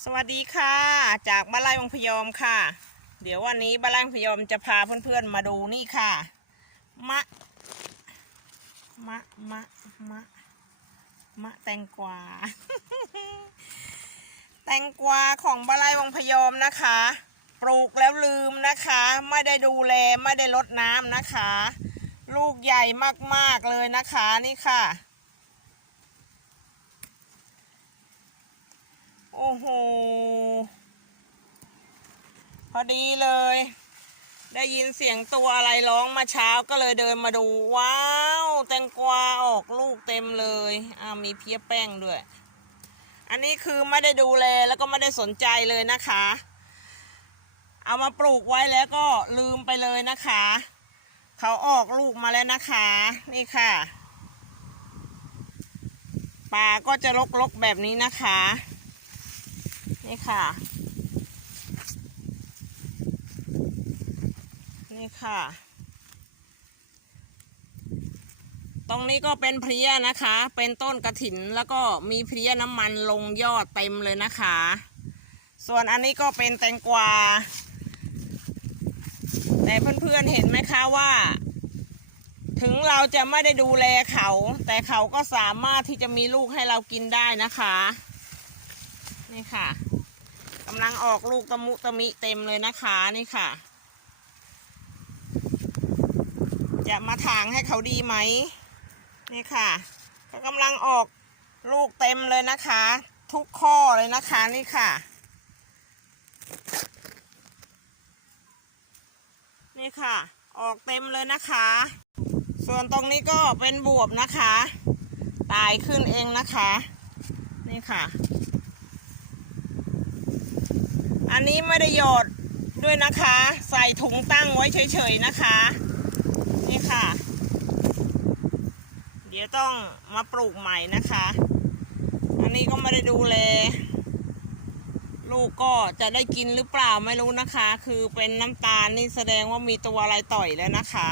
สวัสดีค่ะ จากบ้านไร่วังพยอมค่ะ เดี๋ยววันนี้บ้านไร่วังพยอมจะพาเพื่อนๆมาดูนี่ค่ะ มะ มะ มะ มะ มะแตงกวา แตงกวาของบ้านไร่วังพยอมนะคะ ปลูกแล้วลืมนะคะ ไม่ได้ดูแลไม่ได้รดน้ำนะคะ ลูกใหญ่มากๆเลยนะคะนี่ค่ะ โอ้โห พอดีเลย ได้ยินเสียงตัวอะไรร้องมาเช้าก็เลยเดินมาดู ว้าว แตงกวาออกลูกเต็มเลยอ่ามีเพี้ยแป้งด้วย อันนี้คือไม่ได้ดูแลแล้วก็ไม่ได้สนใจเลยนะคะ เอามาปลูกไว้แล้วก็ลืมไปเลยนะคะ เขาออกลูกมาแล้วนะคะ นี่ค่ะป่าก็จะรกๆแบบนี้นะคะ นี่ค่ะ นี่ค่ะ ตรงนี้ก็เป็นเพลียนะคะ เป็นต้นกระถินแล้วก็มีเพลียน้ำมันลงยอดเต็มเลยนะคะ ส่วนอันนี้ก็เป็นแตงกวา แต่เพื่อนๆเห็นไหมคะว่าถึงเราจะไม่ได้ดูแลเขา แต่เขาก็สามารถที่จะมีลูกให้เรากินได้นะคะ นี่ค่ะำลังออกลูกตะมุตะมิเต็มเลยนะคะนี่ค่ะ จะมาถางให้เขาดีไหมนี่ค่ะก็กำลังออกลูกเต็มเลยนะคะ ทุกข้อเลยนะคะนี่ค่ะ นี่ค่ะ ออกเต็มเลยนะคะ ส่วนตรงนี้ก็เป็นบวบนะคะ ตายขึ้นเองนะคะ นี่ค่ะ นนี้ไม่ได้หยอดด้วยนะคะ ใส่ถุงตั้งไว้เฉยๆนะคะ นี่ค่ะ เดี๋ยวต้องมาปลูกใหม่นะคะ อันนี้ก็ไม่ได้ดูแลลูกก็จะได้กินหรือเปล่าไม่รู้นะคะ คือเป็นน้ำตาลนี่แสดงว่ามีตัวอะไรต่อยแล้วนะคะ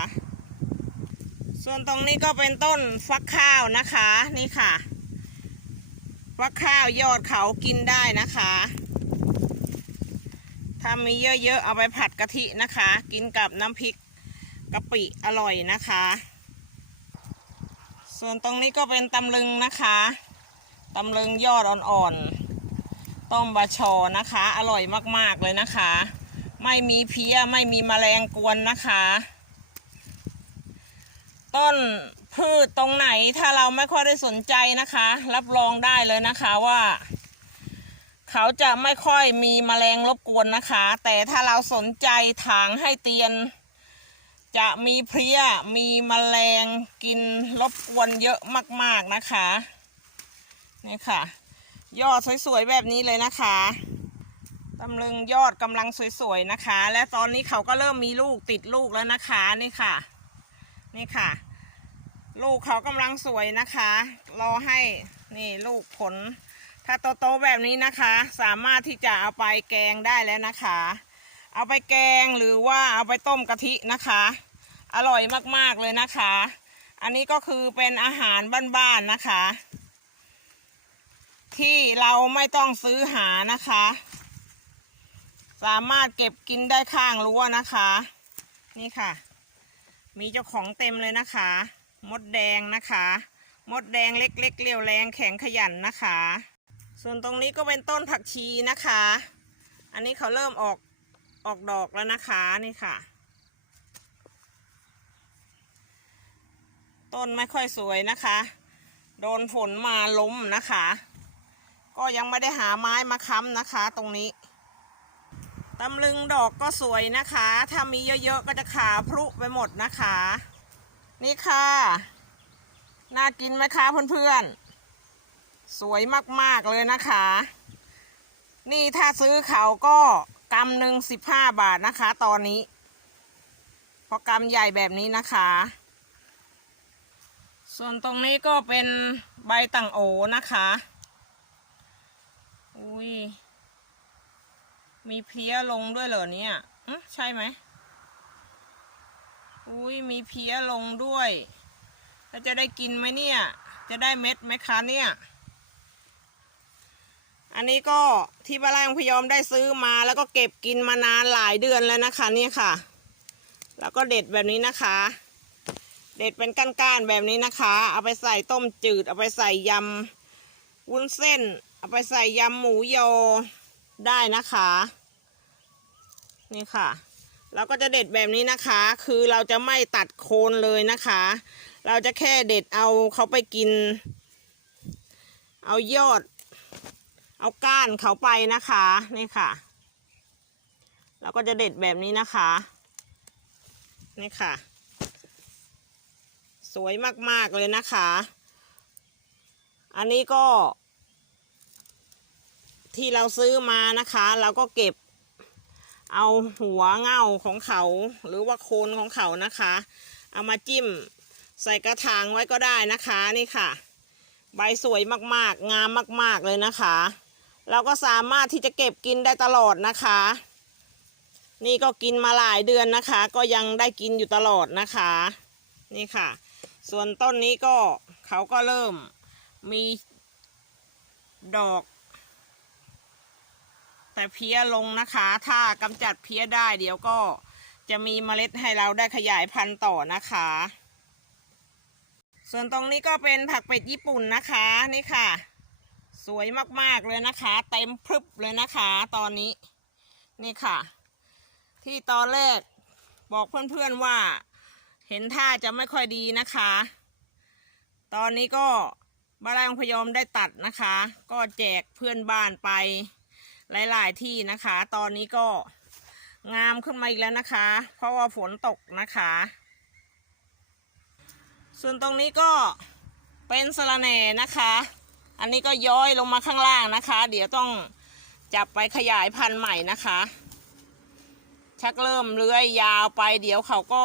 ส่วนตรงนี้ก็เป็นต้นฟักข้าวนะคะ นี่ค่ะ ฟักข้าวยอดเขากินได้นะคะ ถ้ามีเยอะๆเอาไปผัดกะทินะคะ กินกับน้ำพริกกะปิอร่อยนะคะ ส่วนตรงนี้ก็เป็นตำลึงนะคะตำลึงยอดอ่อนๆ ต้มบะชอนะคะ อร่อยมากๆเลยนะคะ ไม่มีเพี้ยไม่มีแมลงกวนนะคะ ต้นพืชตรงไหนถ้าเราไม่ค่อยได้สนใจนะคะ รับรองได้เลยนะคะว่า เขาจะไม่ค่อยมีแมลงรบกวนนะคะ แต่ถ้าเราสนใจถางให้เตียน จะมีเพลี้ยมีแมลงกินรบกวนเยอะมากๆนะคะนี่ค่ะยอดสวยๆแบบนี้เลยนะคะตำลึงยอดกำลังสวยๆนะคะ และตอนนี้เขาก็เริ่มมีลูกติดลูกแล้วนะคะนี่ค่ะ นี่ค่ะ ลูกเขากำลังสวยนะคะ รอให้นี่ลูกผล ถ้าโตๆแบบนี้นะคะ สามารถที่จะเอาไปแกงได้แล้วนะคะ เอาไปแกงหรือว่าเอาไปต้มกะทินะคะ อร่อยมากๆเลยนะคะ อันนี้ก็คือเป็นอาหารบ้านๆนะคะ ที่เราไม่ต้องซื้อหานะคะ สามารถเก็บกินได้ข้างรั้วนะคะ นี่ค่ะ มีเจ้าของเต็มเลยนะคะ มดแดงนะคะ มดแดงเล็กๆเรียวแรงแข็งขยันนะคะ ส่วนตรงนี้ก็เป็นต้นผักชีนะคะ อันนี้เขาเริ่มออกออกดอกแล้วนะคะนี่ค่ะ ต้นไม่ค่อยสวยนะคะ โดนฝนมาล้มนะคะ ก็ยังไม่ได้หาไม้มาค้ำนะคะ ตรงนี้ตำลึงดอกก็สวยนะคะ ถ้ามีเยอะๆก็จะขาพรุไปหมดนะคะ นี่ค่ะ น่ากินไหมคะเพื่อนๆ สวยมากๆเลยนะคะ นี่ถ้าซื้อเขาก็กำหนึ่งสิบห้าบาทนะคะ ตอนนี้เพราะกำใหญ่แบบนี้นะคะ ส่วนตรงนี้ก็เป็นใบต่างโอนะคะ อุ้ย มีเพี้ยลงด้วยเหรอเนี่ยอื้อใช่ไหมอุ้ยมีเพี้ยลงด้วย แล้วจะได้กินไหมเนี่ย จะได้เม็ดไหมคะเนี่ย อันนี้ก็ที่บ้านไร่ของพยอมได้ซื้อมาแล้วก็เก็บกินมานานหลายเดือนแล้วนะคะนี่ค่ะ แล้วก็เด็ดแบบนี้นะคะ เด็ดเป็นก้านๆแบบนี้นะคะ เอาไปใส่ต้มจืด เอาไปใส่ยำวุ้นเส้น เอาไปใส่ยำหมูยอได้นะคะ นี่ค่ะเราก็จะเด็ดแบบนี้นะคะ คือเราจะไม่ตัดโคนเลยนะคะ เราจะแค่เด็ดเอาเขาไปกิน เอายอด เอาก้านเขาไปนะคะนี่ค่ะเราก็จะเด็ดแบบนี้นะคะ นี่ค่ะ สวยมาก ๆ เลยนะคะ อันนี้ก็ ที่เราซื้อมานะคะ เราก็เก็บ เอาหัวเง่าของเขา หรือว่าโคนของเขานะคะ เอามาจิ้มใส่กระถางไว้ก็ได้นะคะ นี่ค่ะ ใบสวยมาก ๆ งามมาก ๆ เลยนะคะ เราก็สามารถที่จะเก็บกินได้ตลอดนะคะ นี่ก็กินมาหลายเดือนนะคะ ก็ยังได้กินอยู่ตลอดนะคะ นี่ค่ะ ส่วนต้นนี้ก็เขาก็เริ่มมีดอก แต่เพี้ยลงนะคะ ถ้ากำจัดเพี้ยได้เดี๋ยวก็จะมีเมล็ดให้เราได้ขยายพันธุ์ต่อนะคะ ส่วนตรงนี้ก็เป็นผักเป็ดญี่ปุ่นนะคะ นี่ค่ะ สวยมากๆเลยนะคะ เต็มพรึบเลยนะคะ ตอนนี้นี่ค่ะ ที่ตอนแรกบอกเพื่อนๆว่า เห็นท่าจะไม่ค่อยดีนะคะ ตอนนี้ก็บ้านไร่ของพยอมได้ตัดนะคะ ก็แจกเพื่อนบ้านไปหลายๆที่นะคะ ตอนนี้ก็งามขึ้นมาอีกแล้วนะคะ เพราะว่าฝนตกนะคะ ส่วนตรงนี้ก็เป็นสะระแหน่นะคะ อันนี้ก็ย้อยลงมาข้างล่างนะคะ เดี๋ยวต้องจับไปขยายพันธุ์ใหม่นะคะ ชักเริ่มเลื้อยยาวไป เดี๋ยวเขาก็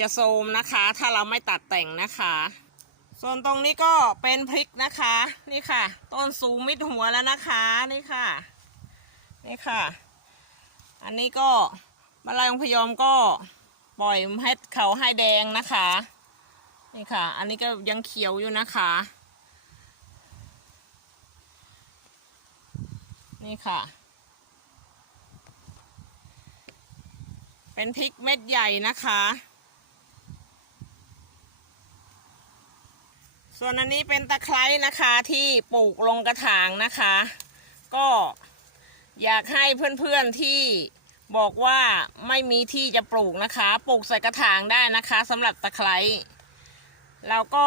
จะโทมนะคะ ถ้าเราไม่ตัดแต่งนะคะ ส่วนตรงนี้ก็เป็นพริกนะคะ นี่ค่ะ ต้นสูงมิดหัวแล้วนะคะนี่ค่ะ นี่ค่ะ อันนี้ก็มาลายองพยอมก็ปล่อยให้เขาให้แดงนะคะ นี่ค่ะ อันนี้ก็ยังเขียวอยู่นะคะ นี่ค่ะ เป็นพริกเม็ดใหญ่นะคะ ส่วนอันนี้เป็นตะไคร้นะคะที่ปลูกลงกระถางนะคะ ก็อยากให้เพื่อนๆที่บอกว่าไม่มีที่จะปลูกนะคะ ปลูกใส่กระถางได้นะคะสำหรับตะไคร้แล้วก็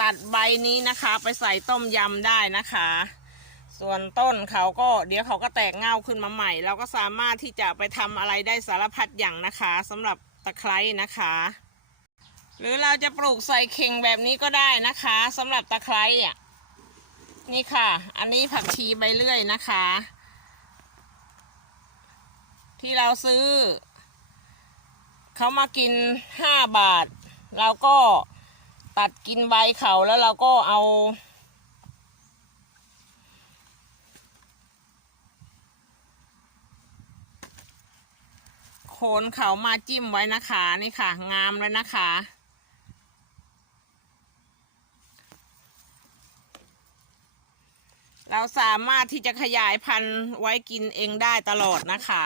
ตัดใบนี้นะคะไปใส่ต้มยำได้นะคะ ส่วนต้นเขาก็เดี๋ยวเขาก็แตกเงาขึ้นมาใหม่ เราก็สามารถที่จะไปทำอะไรได้สารพัดอย่างนะคะสำหรับตะไคร้นะคะ หรือเราจะปลูกใส่เข่งแบบนี้ก็ได้นะคะสำหรับตะไคร้อะนี่ค่ะ อันนี้ผักชีใบเลื่อยนะคะ ที่เราซื้อ เขามากินห้าบาท เราก็ตัดกินใบเขาแล้วเราก็เอา นเขามาจิ้มไว้นะคะนี่ค่ะ งามแล้วนะคะ เราสามารถที่จะขยายพันธุ์ไว้กินเองได้ตลอดนะคะ